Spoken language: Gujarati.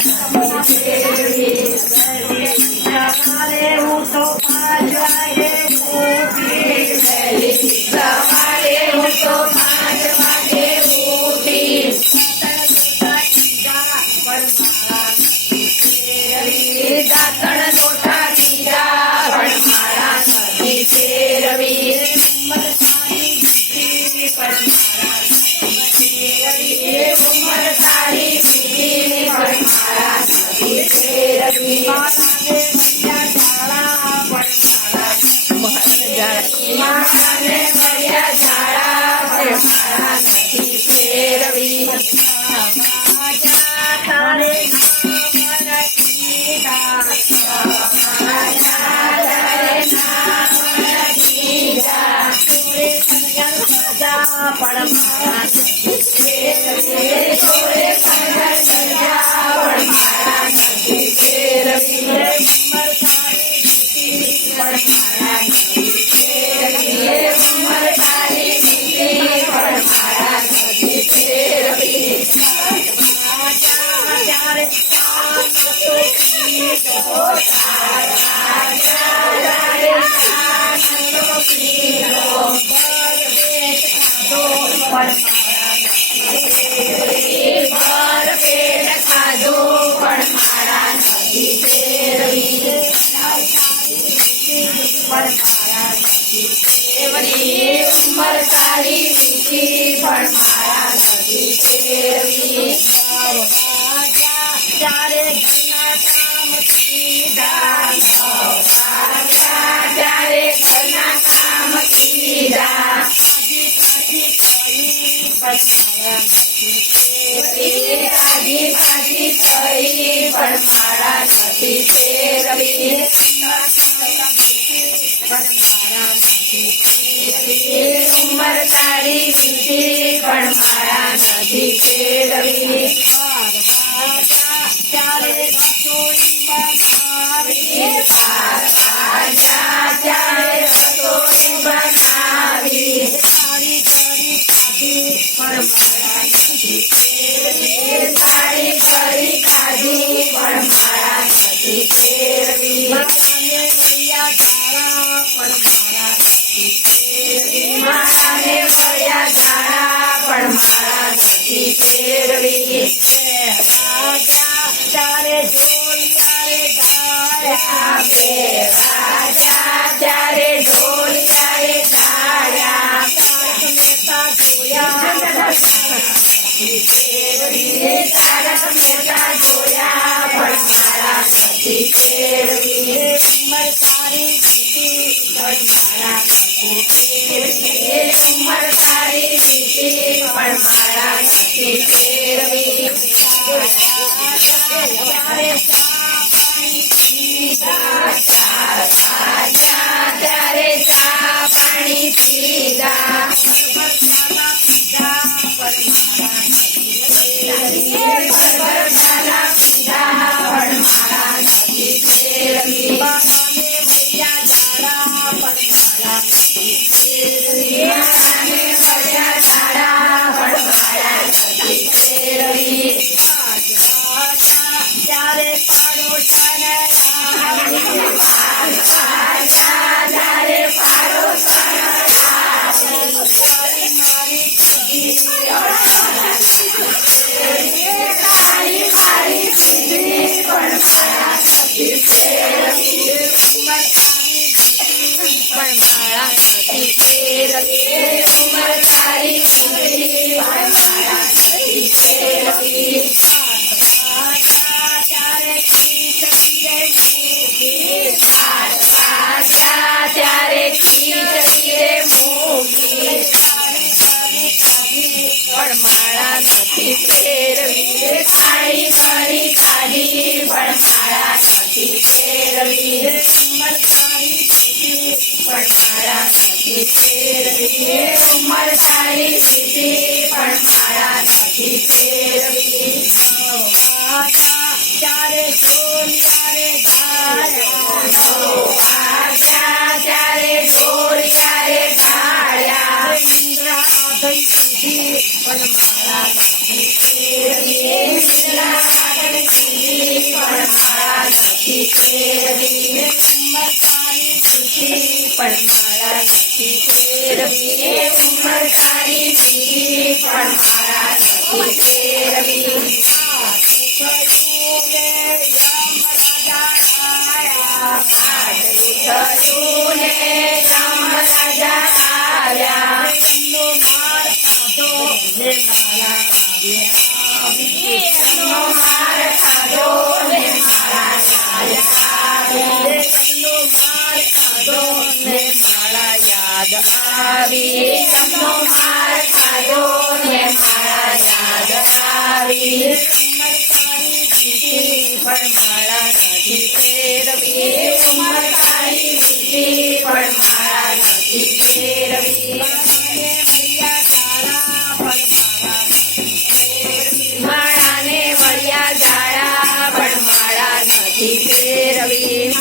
સવારે ઉઠો 5 વાગે ઉઠી સવારે ઉઠો 5 વાગે ઉઠી દાંતણ લોટા કીધા પણ મારા નથી ફેરવી ઉંમર સારી પણ ઉંમર સારી પણ મારા નથી ફેરવી મારાને મળ્યા ઝાડા પણ મારા નથી ફેરવી તારે પણ મારા નથી ફેરવી ઉંમર સારી પણ મારા નથી ફેરવી ઉંમર સારી પણ મારા નથી ફેરવી ત્યારે ઉંમર સારી પણ મારા નથી ફેરવી ત્યારે ઘરના કામ કીધા ત્યારે ઘરના કામ કીધા આજી પાછી થઈ પણ મારા નથી ફેરવી ઉંમર સારી પણ મારા નથી ફેરવી ત્યારે રસોઈ બનાવી ત્યારે રસોઈ બનાવી સારી કરી ખાધી પણ મારા નથી ફેરવી સારી કરી ખાધી પણ મારા નથી ફેરવી મારાને મળ્યા ઝાડા પણ મારા નથી ફેરવી મારાને મળ્યા ઝાડા પણ મારા નથી ફેરવી ત્યારે ઢોલ ત્યારે ગાયા ત્યારે ઢોલ ત્યારે ગાયા મહેતા જોયા તારક મહેતા જોયા પણ મારા નથી ફેરવી ઉંમર સારી પણ મારા નથી ફેરવી ઉંમર સારી પણ મારા નથી ફેરવી ત્યારે ચા પાણી પીધા ત્યારે ચા પાણી પીધા ત્યારે પાડોશન ત્યારે ખીચડી મૂકી પણ મારા નથી ફેરવી કાળી કરી ખાધી પણ મારા નથી ફેરવી ઉંમર સારી પણ મારા નથી ફેરવી ઉંમર સારી પણ મારા નથી ફેરવી ત્યારે ઢોલ ત્યારે ત્યારે ઢોલ ત્યારે ગાળ્યા પણ મારા નથી ફેરવી નથી ફેરવી ઉંમર તારી સીધી પણ માળા નથી ફેરવી આટલું થયું ને યમરાજા આવ્યા એમનો માર ખાધો ને માળા યાદ આવી એમનો માર ખાધો ને માળા યાદ આવી પણ માળા નથી ફેરવી ઉંમર તારી સીધી પણ માળા નથી ફેરવી માળાને મળ્યા ઝાડા પણ માળા નથી ફેરવી